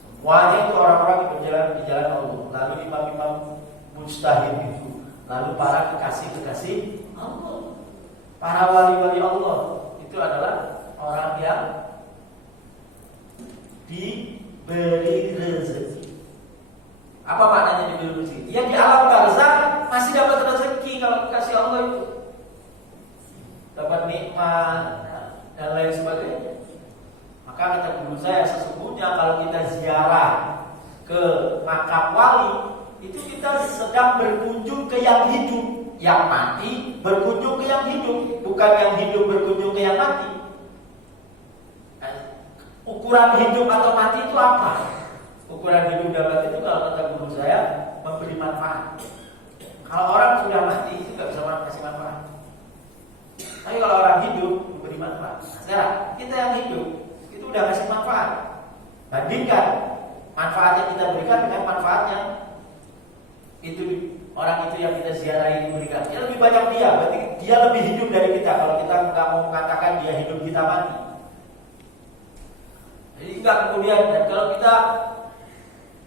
semuanya itu orang-orang yang berjalan di jalan Allah. Lalu imam-imam mujtahid itu, lalu para kekasih-kekasih Allah, para wali-wali Allah, itu adalah orang yang diberi rezeki. Apa maknanya diberi rezeki? Ya di alam barzakh masih dapat rezeki kalau kasih Allah itu. Dapat nikmat dan lain sebagainya. Maka kata guru saya, sesungguhnya kalau kita ziarah ke makam wali, itu kita sedang berkunjung ke yang hidup. Yang mati berkunjung ke yang hidup, bukan yang hidup berkunjung ke yang mati. Ukuran hidup atau mati itu apa? Ukuran hidup dan mati itu kalau kata guru saya memberi manfaat. Kalau orang sudah mati itu nggak bisa kasih manfaat. Tapi kalau orang hidup memberi manfaat. Sekarang kita yang hidup itu udah kasih manfaat. Bandingkan manfaat yang kita berikan dengan manfaat yang itu orang itu yang kita ziarahi diberikan. Dia lebih banyak dia, berarti dia lebih hidup dari kita. Kalau kita nggak mau mengatakan dia hidup, kita mati. Jadi enggak kemudian, dan kalau kita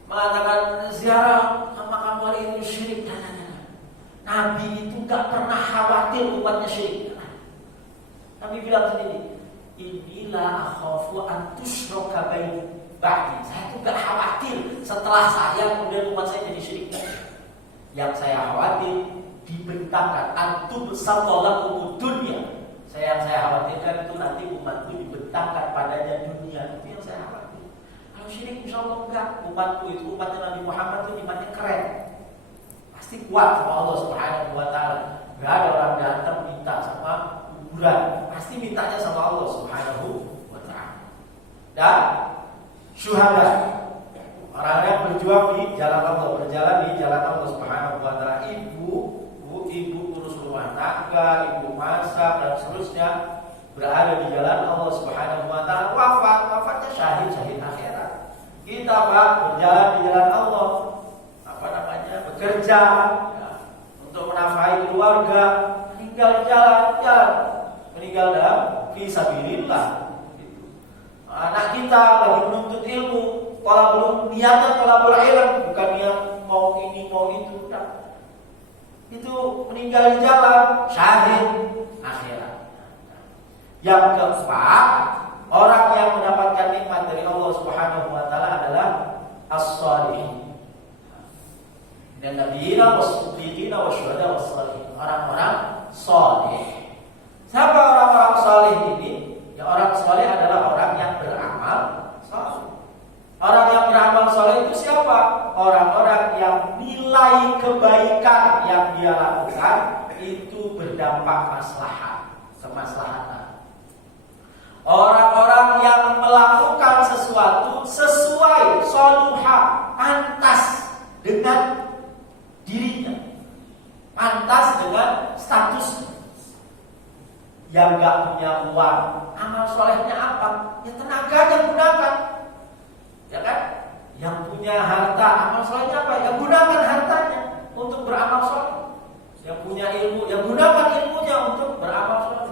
mengatakan ziarah makam wali itu syirik, Nabi itu enggak pernah khawatir umatnya syirik. Nabi bilang sendiri, inilah akhafu an tusyraka baini ba'di. Saya itu enggak khawatir setelah saya kemudian umat saya jadi syirik. Yang saya khawatir dibentangkan antum sallallahu dunia. Yang saya khawatirkan itu nanti umatku dibentangkan padanya dunia. Itu yang saya khawatir. Kalau syirik insya Allah enggak. Umatku itu, umatnya Nabi Muhammad itu imannya keren. Pasti kuat sama Allah Subhanahu wa ta'ala. Enggak ada orang datang minta sama kuburan. Pasti mintanya sama Allah Subhanahu wa ta'ala. Dan syuhada, orang yang berjuang di jalan Allah, berjalan di jalan Allah Subhanahu wa ta'ala. Ibu urus rumah tangga, ibu masak dan seterusnya, berada di jalan Allah Subhanahu wa ta'ala. Wafatnya syahid akhirat. Kita Pak berjalan di jalan Allah, bekerja ya, untuk menafkahi keluarga, meninggal di jalan, meninggal dalam fisabilillah. Anak kita lagi menuntut ilmu, kalau belum niatnya thalabul ilm, bukan niat mau ini mau itu, itu meninggal di jalan, syahid akhirat. Yang keempat, orang yang mendapatkan nikmat dari Allah Subhanahu wa ta'ala adalah as-shalihin. Dan nabiyina was-siddiqina wasyuhada was-shalihin. Orang-orang saleh. Siapa orang-orang saleh ini? Ya, orang saleh adalah orang yang beramal saleh. Orang yang beramal saleh itu siapa? Orang-orang yang nilai kebaikan yang dia lakukan itu berdampak kemaslahatan. Orang-orang yang melakukan sesuatu sesuai sholuha, pantas dengan dirinya, pantas dengan statusnya. Yang nggak punya uang, amal solehnya apa? Ya tenaganya gunakan, ya kan? Yang punya harta, amal solehnya apa? Ya gunakan hartanya untuk beramal soleh. Yang punya ilmu, ya gunakan ilmunya untuk beramal soleh.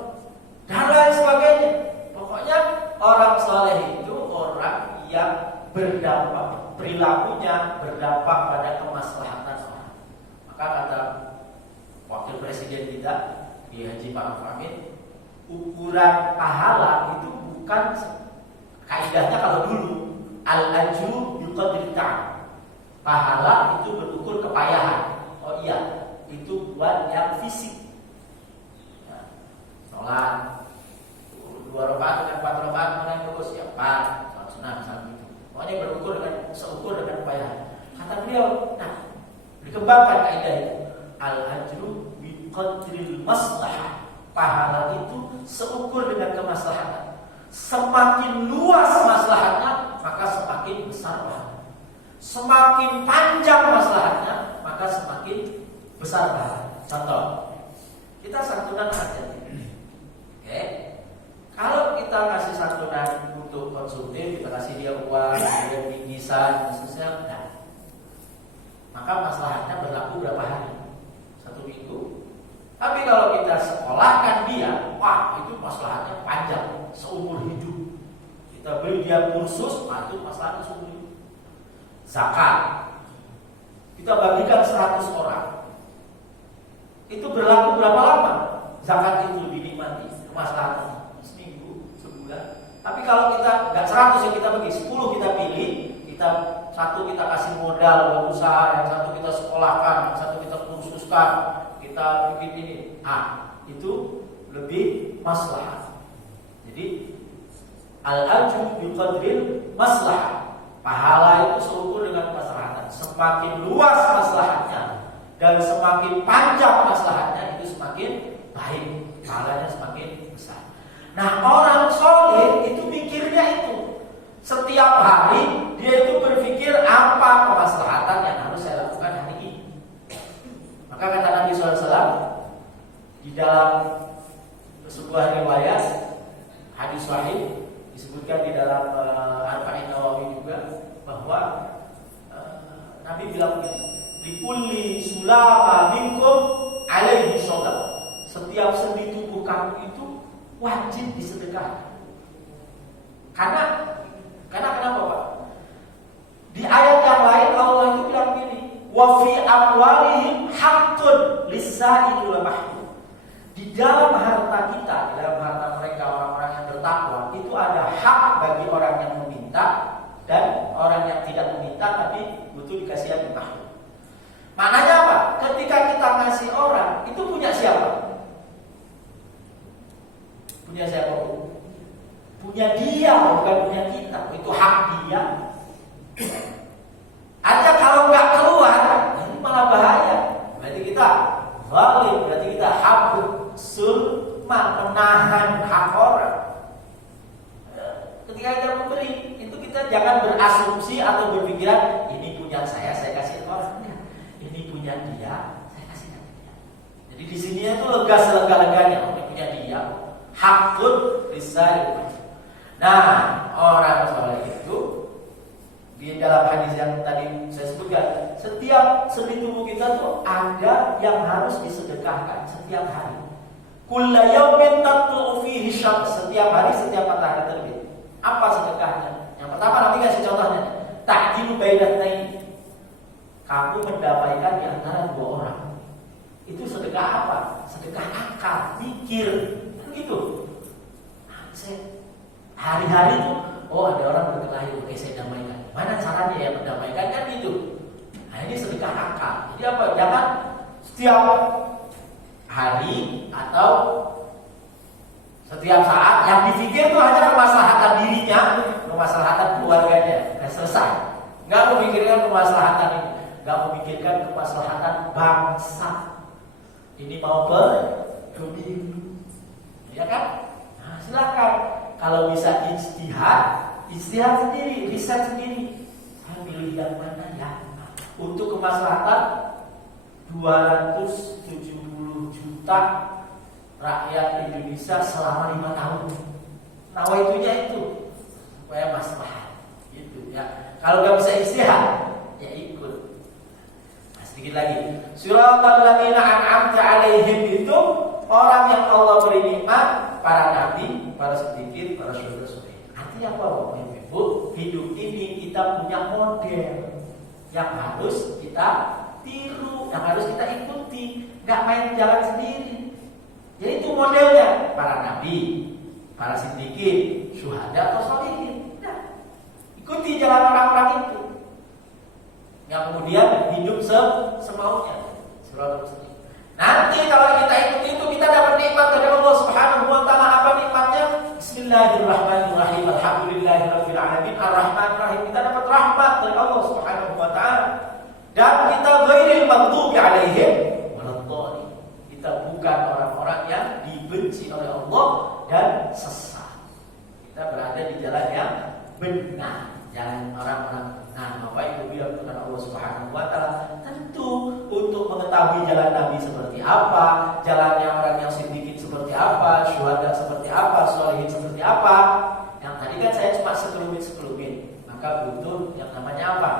Dan lain sebagainya. Pokoknya orang soleh itu orang yang berdampak, perilakunya berdampak pada kemaslahatan orang. Maka kata Wakil Presiden kita, Kiai Haji Ma'ruf Amin, ukuran pahala itu bukan kaidahnya kalau dulu al-ajru biqadri ta'am. Pahala itu berukur kepayahan. Oh iya, itu buat yang fisik. Nah, sholat 2 rakaat dengan 4 rakaat mana yang bagus? Ya 4, sholat sunnah misalnya gitu. Pokoknya berukur dengan seukur dengan kepayahan. Kata beliau, nah dikembangkan kaidah itu. Al-ajru biqadril maslahah. Pahala itu seukur dengan kemaslahatan. Semakin luas maslahatnya, maka semakin besar pahala. Semakin panjang maslahatnya, maka semakin besar pahala. Contoh, kita santunan aja. Oke. Kalau kita kasih santunan untuk konsumtif, kita kasih dia uang, kemudian bingkisan, khususnya, nah, maka maslahatnya berlaku berapa hari? 1 minggu. Tapi kalau kita sekolahkan dia, wah itu maslahatnya panjang, seumur hidup. Kita beri dia kursus, itu maslahatnya seumur hidup. Zakat, kita bagikan 100 orang. Itu berlaku berapa lama? Zakat itu dinikmati, kemaslahatan seminggu, sebulan. Tapi kalau kita nggak 100 yang kita bagi, 10 kita pilih, kita 1 kita kasih modal buat usaha, yang 1 kita sekolahkan, yang 1 kita kursuskan, kita bikin ini, itu lebih maslahat. Jadi al-ajru biqadril maslahah. Pahala itu seukur dengan kemaslahatan. Semakin luas maslahatnya dan semakin panjang maslahatnya, itu semakin baik, pahalanya semakin besar. Nah, orang soleh itu mikirnya itu. Setiap hari dia itu berpikir apa kemaslahatan yang harus saya lakukan hari ini. Maka kata Nabi SAW di dalam sebuah riwayat hadis sahih, disebutkan di dalam Arba'in Nawawi juga, bahwa Nabi bilang begini, likulli sulama minkum alaihi shadaqah. Setiap sendi tubuh kamu itu wajib disedekahkan. Karena kenapa Pak? Di ayat yang lain Allah itu bilang begini, wa fi amwalihim haqqun lis-sa'ili wal mahrum. Di dalam harta kita, di dalam harta mereka orang-orang yang bertakwa, itu ada hak bagi orang yang meminta dan orang yang tidak meminta tapi butuh dikasih mahrum. Maknanya apa? Ketika kita ngasih orang, itu punya siapa? Punya siapa? Punya dia, bukan punya kita. Itu hak dia. Aja kalau nggak keluar, ini malah bahaya. Berarti kita zalim, berarti kita habsul menahan hak orang. Ketika kita memberi, itu kita jangan berasumsi atau berpikiran ini punya saya kasih orang. Ini punya dia, saya kasih dia. Jadi di sini itu lega selega-leganya, ini punya dia. Hakun bisa. Nah, orang soleh itu di dalam hadis yang tadi saya sebutkan, setiap sendi tubuh kita tuh ada yang harus disedekahkan setiap hari. Kullu yawmin tatlu'u fihi syams, setiap hari setiap matahari terbit. Apa sedekahnya? Yang pertama nanti kasih contohnya. Ta'jilu bainataini. Kamu mendamaikan di antara 2 orang. Itu sedekah apa? Sedekah akal, mikir, kan gitu. Hari-hari itu, oh ada orang berkelahi, oke saya damaikan. Mana caranya ya mendamaikan, kan gitu. Nah ini sedekah akal. Jadi apa? Jangan setiap hari atau setiap saat yang dipikir itu hanya kemaslahatan dirinya, kemaslahatan keluarganya, selesai. Nggak memikirkan kemaslahatan ini, nggak memikirkan kemaslahatan bangsa. Ini mau pemilu, ya kan? Nah, silakan. Kalau bisa ijtihad sendiri, riset sendiri. Saya pilih yang mana ya? Untuk kemaslahatan 270 juta rakyat Indonesia selama 5 tahun. Nawaitunya itu supaya maslahat gitu ya. Kalau nggak bisa istihad ya ikut. Nah, sedikit lagi. Siratal ladzina an'amta 'alaihim itu orang yang Allah beri nikmat, para nabi, para siddiqin, para syuhada saleh. Artinya apa Bapak Ibu? Hidup ini kita punya model yang harus kita tiru, yang harus kita ikuti, nggak main jalan sendiri. Jadi itu modelnya para nabi, para siddiqin, syuhada atau sholihin. Nah, ikuti jalan orang-orang itu. Yang kemudian hidup semaunya. Nanti kalau kita ikuti itu kita dapat nikmat dari Allah Subhanahu wa taala. Apa nikmatnya? Bismillahirrahmanirrahim. Alhamdulillahirabbil alamin. Arrahmanir rahim. Kita dapat rahmat dari Allah Subhanahu wa taala. Dan kita ghairil maghdubi alaihim waladdallin. Kita bukan orang-orang yang dibenci oleh Allah dan sesat. Kita berada di jalan yang benar, jalan orang-orang. Nah, Bapak Ibu bilang kepada Allah Subhanahu wa taala, tentu untuk mengetahui jalan Nabi seperti apa, jalannya orang yang siddiqin seperti apa, syuhada seperti apa, sholihin seperti apa. Yang tadi kan saya cuma sekelumit, maka butuh yang namanya apa?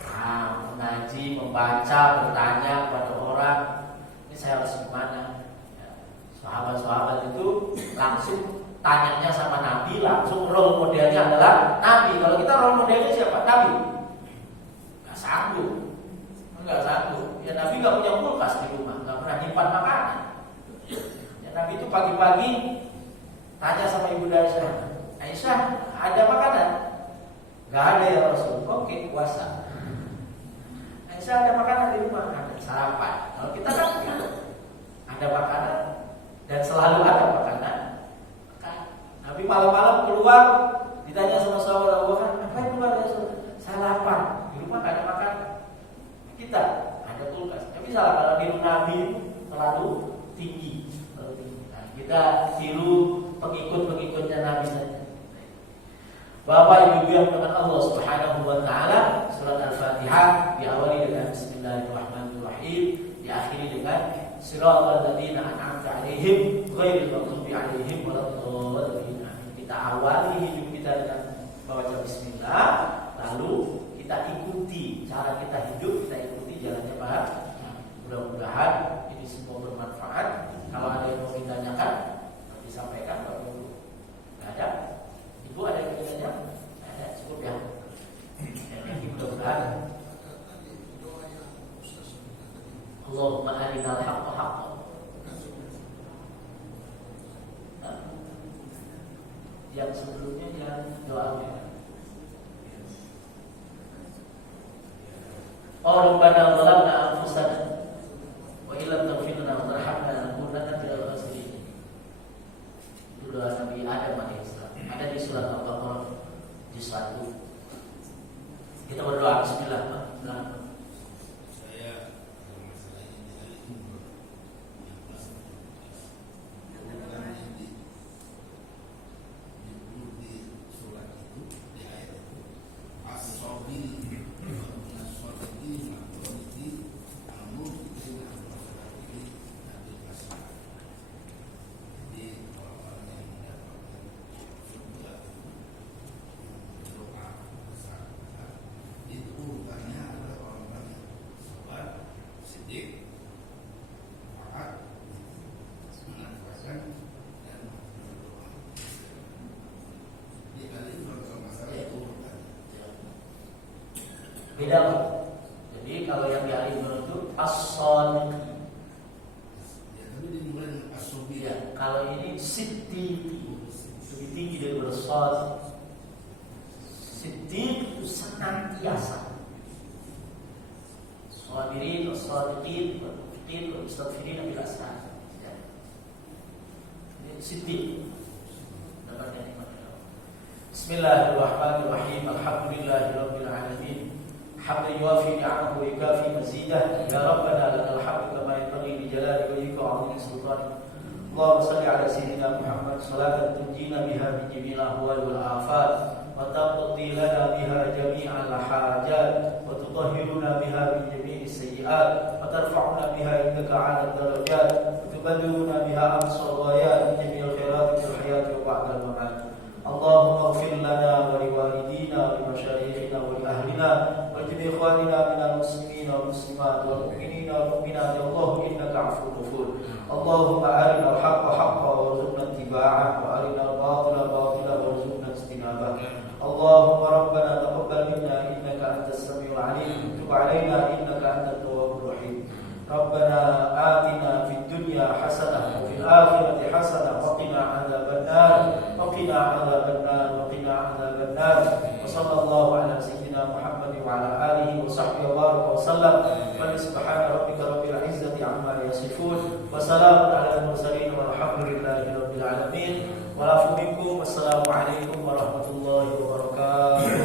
Nah, mengaji, membaca, bertanya kepada orang. Ini saya harus gimana? Ya, sahabat-sahabat itu langsung tanyanya sama Nabi, langsung role modelnya adalah Nabi. Kalau kita role modelnya siapa? Nabi. Enggak sanggup. Ya Nabi enggak punya kulkas di rumah, enggak pernah nyimpan makanan. Ya Nabi itu pagi-pagi tanya sama Ibu Aisyah, ada makanan? Enggak ada ya Rasul. Oke, puasa. Aisyah, ada makanan di rumah? Ada, sarapan. Kalau kita kan ada makanan dan selalu ada makanan. Nabi malam-malam keluar, ditanya sama sahabat Abu Bakar, "Apa keluar ya? Saya lapar. Di rumah enggak ada makan." Kita ada kulkas. Tapi salah kalau niru Nabi terlalu tinggi. Nah, kita tiru pengikut-pengikutnya Nabi saja. Bapak Ibu yang dengan Allah Subhanahu wa taala, surat Al-Fatihah diawali dengan Bismillahirrahmanirrahim, diakhiri dengan Siratal ladzina an'amta 'alaihim ghairil maghdubi 'alaihim waladdallin. Kita awali hidup kita dengan membaca bismillah, lalu kita ikuti cara kita hidup, kita ikuti jalannya Pak. Mudah-mudahan ini semua bermanfaat. Kalau ada yang mau ditanyakan, nanti sampaikan Pak Ibu. Enggak ada? Ibu ada yang bertanya? Ada, cukup ya. Mudah-mudahan. Allahumma arinal haqqa haqqan. Yang sebelumnya yang doanya. Rabbana zalamna anfusana wa illam taghfir lana wa tarhamna lanakunanna minal khasirin. Itu doa Nabi Adam alaihissalam. Ada di surat Al-Baqarah juz 1. Kita berdoa bismillah. Beda Pak. Jadi kalau yang di Ali Imran itu as-sadiq. Ya, tapi dimulai dengan as-subi ya. Kalau ini siddiq, lebih tinggi daripada sadiq. Siddiq itu senantiasa. Sabirin, as-sadiqin, al-muttaqin, al-mustaghfirin bil ashar. Ya. Ini siddiq. Dapatnya nikmat. Bismillahirrahmanirrahim. Alhamdulillahirabbil alamin. حمدا يوافي نعمه ويكافي مزيده يا ربنا لك الحمد كما ينبغي لجلال وجهك وعظيم سلطانك. اللهم صل على سيدنا محمد صلاة تنجينا بها من جميع الأهوال والآفات وتقضي لنا بها جميع الحاجات وتطهرنا بها من جميع السيئات وترفعنا بها عندك على الدرجات تبلغنا بها أقصى الغايات من جميع الخيرات في الحياة وبعد الممات. اللهم اغفر لنا ولوالدينا ولمشايخنا ولأهلنا ولجميع إخواننا من المسلمين والمسلمات والمؤمنين والمؤمنات. اللهم إنك عفو غفور. اللهم أرنا الحق حقا وارزقنا اتباعه وأرنا الباطل باطلا وارزقنا اجتنابه. اللهم ربنا تقبل منا إنك أنت السميع العليم وتب علينا إنك أنت التواب الرحيم. ربنا آتنا في الدنيا حسنة وفي الآخرة حسنة وقنا عذاب النار وقنا عذاب النار وقنا عذاب النار. وصلى الله على سيدنا محمد وعلى آله وصحبه وبارك وسلم. سبحان ربك رب العزة عما يصفون وسلام على المرسلين والحمد لله رب العالمين. والعفو منكم. والسلام عليكم ورحمة الله وبركاته.